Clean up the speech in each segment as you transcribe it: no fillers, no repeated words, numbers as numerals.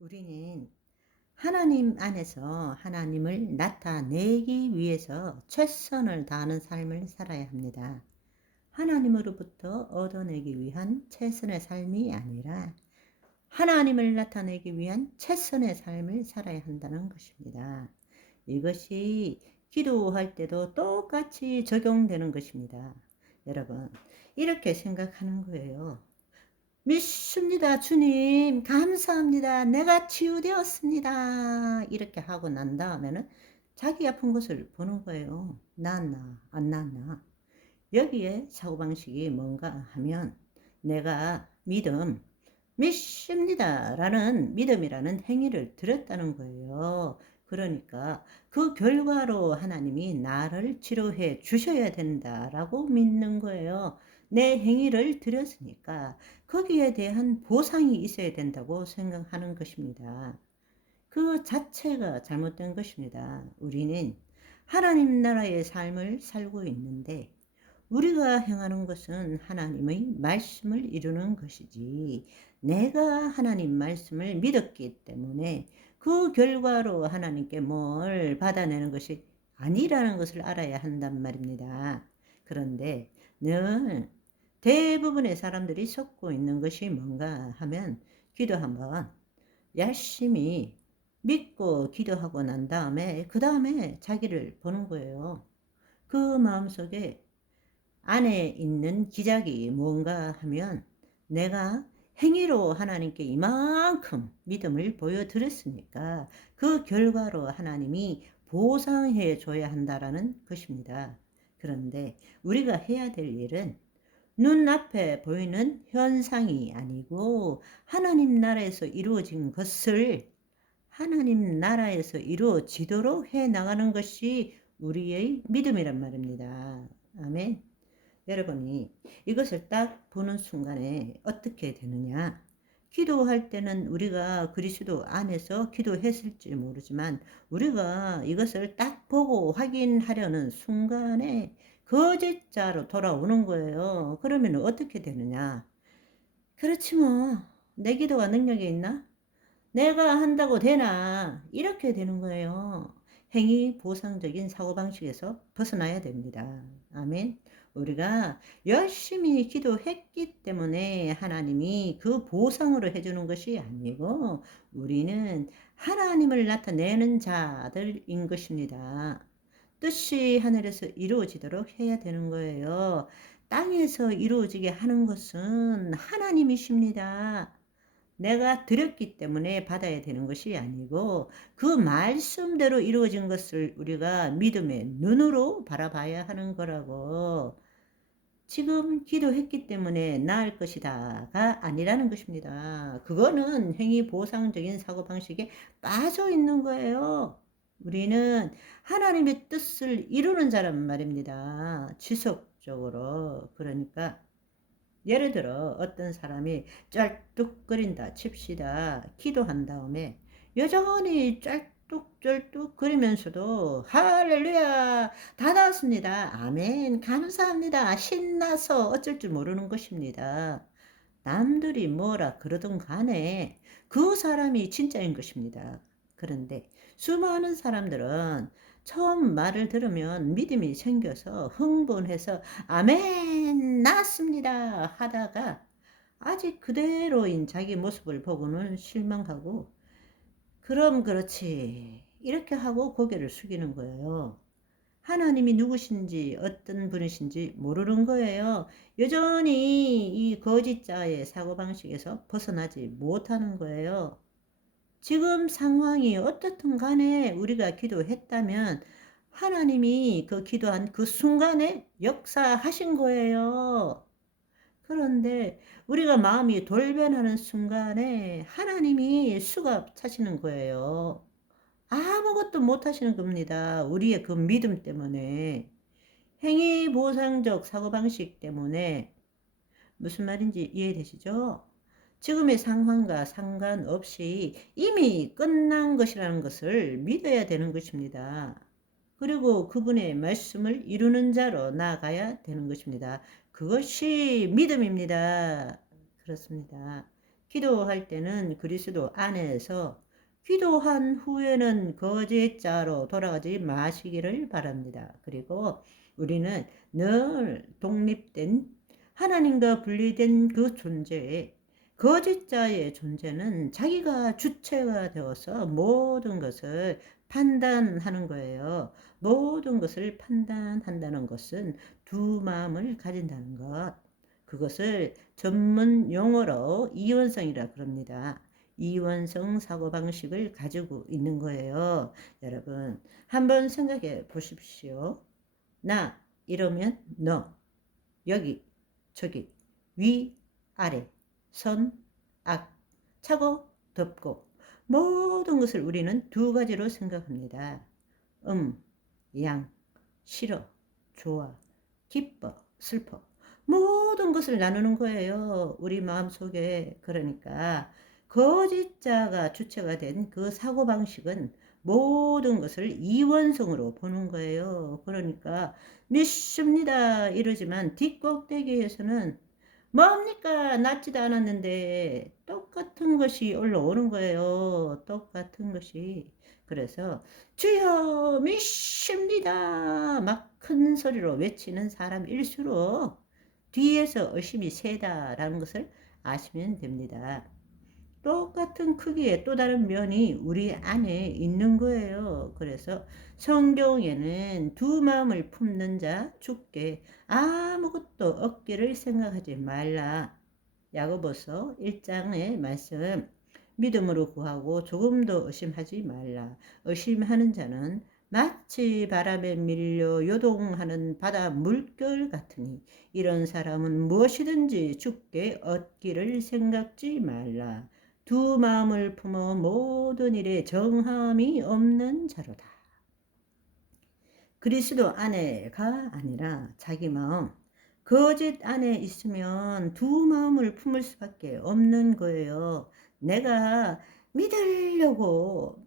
우리는 하나님 안에서 하나님을 나타내기 위해서 최선을 다하는 삶을 살아야 합니다. 하나님으로부터 얻어내기 위한 최선의 삶이 아니라 하나님을 나타내기 위한 최선의 삶을 살아야 한다는 것입니다. 이것이 기도할 때도 똑같이 적용되는 것입니다. 여러분, 이렇게 생각하는 거예요. 믿습니다. 주님, 감사합니다. 내가 치유되었습니다. 이렇게 하고 난 다음에는 자기 아픈 것을 보는 거예요. 나았나, 안 나았나. 여기에 사고방식이 뭔가 하면 내가 믿습니다. 라는 믿음이라는 행위를 드렸다는 거예요. 그러니까 그 결과로 하나님이 나를 치료해 주셔야 된다라고 믿는 거예요. 내 행위를 드렸으니까 거기에 대한 보상이 있어야 된다고 생각하는 것입니다. 그 자체가 잘못된 것입니다. 우리는 하나님 나라의 삶을 살고 있는데 우리가 행하는 것은 하나님의 말씀을 이루는 것이지, 내가 하나님 말씀을 믿었기 때문에 그 결과로 하나님께 뭘 받아내는 것이 아니라는 것을 알아야 한단 말입니다. 그런데 늘 대부분의 사람들이 속고 있는 것이 뭔가 하면, 기도 한번 열심히 믿고 기도하고 난 다음에 그 다음에 자기를 보는 거예요. 그 마음속에 안에 있는 기작이 뭔가 하면, 내가 행위로 하나님께 이만큼 믿음을 보여드렸으니까 그 결과로 하나님이 보상해 줘야 한다라는 것입니다. 그런데 우리가 해야 될 일은 눈앞에 보이는 현상이 아니고 하나님 나라에서 이루어진 것을 하나님 나라에서 이루어지도록 해 나가는 것이 우리의 믿음이란 말입니다. 아멘. 여러분이 이것을 딱 보는 순간에 어떻게 되느냐? 기도할 때는 우리가 그리스도 안에서 기도했을지 모르지만 우리가 이것을 딱 보고 확인하려는 순간에 거짓자로 돌아오는 거예요. 그러면 어떻게 되느냐? 그렇지 뭐. 내 기도가 능력이 있나? 내가 한다고 되나? 이렇게 되는 거예요. 행위 보상적인 사고방식에서 벗어나야 됩니다. 아멘. 우리가 열심히 기도했기 때문에 하나님이 그 보상으로 해주는 것이 아니고 우리는 하나님을 나타내는 자들인 것입니다. 뜻이 하늘에서 이루어지도록 해야 되는 거예요. 땅에서 이루어지게 하는 것은 하나님이십니다. 내가 드렸기 때문에 받아야 되는 것이 아니고 그 말씀대로 이루어진 것을 우리가 믿음의 눈으로 바라봐야 하는 거라고. 지금 기도했기 때문에 나을 것이다가 아니라는 것입니다. 그거는 행위 보상적인 사고방식에 빠져 있는 거예요. 우리는 하나님의 뜻을 이루는 자란 말입니다. 지속적으로. 그러니까 예를 들어 어떤 사람이 쩔뚝거린다 칩시다. 기도한 다음에 여전히 쩔뚝쩔뚝 거리면서도 할렐루야 다 닿았습니다. 아멘 감사합니다. 신나서 어쩔 줄 모르는 것입니다. 남들이 뭐라 그러든 간에 그 사람이 진짜인 것입니다. 그런데 수많은 사람들은 처음 말을 들으면 믿음이 생겨서 흥분해서 아멘 나았습니다 하다가 아직 그대로인 자기 모습을 보고는 실망하고 그럼 그렇지 이렇게 하고 고개를 숙이는 거예요. 하나님이 누구신지 어떤 분이신지 모르는 거예요. 여전히 이 거짓자의 사고방식에서 벗어나지 못하는 거예요. 지금 상황이 어떻든 간에 우리가 기도했다면 하나님이 그 기도한 그 순간에 역사하신 거예요. 그런데 우리가 마음이 돌변하는 순간에 하나님이 수갑 차시는 거예요. 아무것도 못 하시는 겁니다. 우리의 그 믿음 때문에. 행위 보상적 사고방식 때문에. 무슨 말인지 이해되시죠? 지금의 상황과 상관없이 이미 끝난 것이라는 것을 믿어야 되는 것입니다. 그리고 그분의 말씀을 이루는 자로 나아가야 되는 것입니다. 그것이 믿음입니다. 그렇습니다. 기도할 때는 그리스도 안에서, 기도한 후에는 거짓자로 돌아가지 마시기를 바랍니다. 그리고 우리는 늘 독립된, 하나님과 분리된 그 존재에, 거짓자의 존재는 자기가 주체가 되어서 모든 것을 판단하는 거예요. 모든 것을 판단한다는 것은 두 마음을 가진다는 것. 그것을 전문 용어로 이원성이라 그럽니다. 이원성 사고방식을 가지고 있는 거예요. 여러분, 한번 생각해 보십시오. 나 이러면 너, 여기, 저기, 위, 아래, 선, 악, 차고, 덮고, 모든 것을 우리는 두 가지로 생각합니다. 양, 싫어, 좋아, 기뻐, 슬퍼. 모든 것을 나누는 거예요. 우리 마음속에. 그러니까 거짓자가 주체가 된 그 사고방식은 모든 것을 이원성으로 보는 거예요. 그러니까 믿습니다 이러지만 뒷꼭대기에서는 뭡니까? 낫지도 않았는데 똑같은 것이 올라오는 거예요. 똑같은 것이. 그래서 주여 믿습니다 막 큰 소리로 외치는 사람일수록 뒤에서 의심이 세다라는 것을 아시면 됩니다. 똑같은 크기의 또 다른 면이 우리 안에 있는 거예요. 그래서 성경에는 두 마음을 품는 자 죽게 아무것도 없기를 생각하지 말라. 야고보서 1장의 말씀, 믿음으로 구하고 조금도 의심하지 말라. 의심하는 자는 마치 바람에 밀려 요동하는 바다 물결 같으니 이런 사람은 무엇이든지 죽게 얻기를 생각지 말라. 두 마음을 품어 모든 일에 정함이 없는 자로다. 그리스도 안에가 아니라 자기 마음, 거짓 안에 있으면 두 마음을 품을 수밖에 없는 거예요. 내가 믿으려고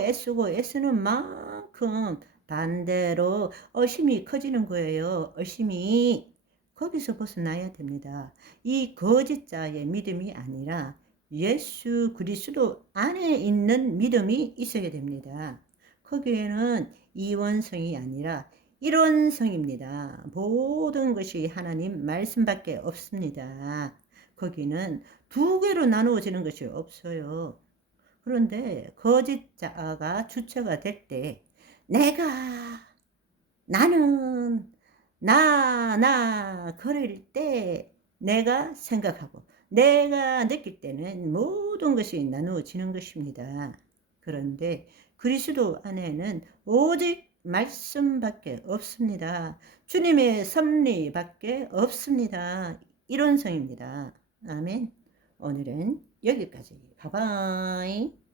애쓰고 애쓰는 만큼 반대로 의심이 커지는 거예요. 의심이. 거기서 벗어나야 됩니다. 이 거짓자의 믿음이 아니라 예수 그리스도 안에 있는 믿음이 있어야 됩니다. 거기에는 이원성이 아니라 일원성입니다. 모든 것이 하나님 말씀밖에 없습니다. 거기는 두 개로 나누어지는 것이 없어요. 그런데 거짓자가 주체가 될 때 나는 그럴 때 내가 생각하고 내가 느낄 때는 모든 것이 나누어지는 것입니다. 그런데 그리스도 안에는 오직 말씀밖에 없습니다. 주님의 섭리밖에 없습니다. 이론성입니다. 아멘. 오늘은 여기까지. 바이바이.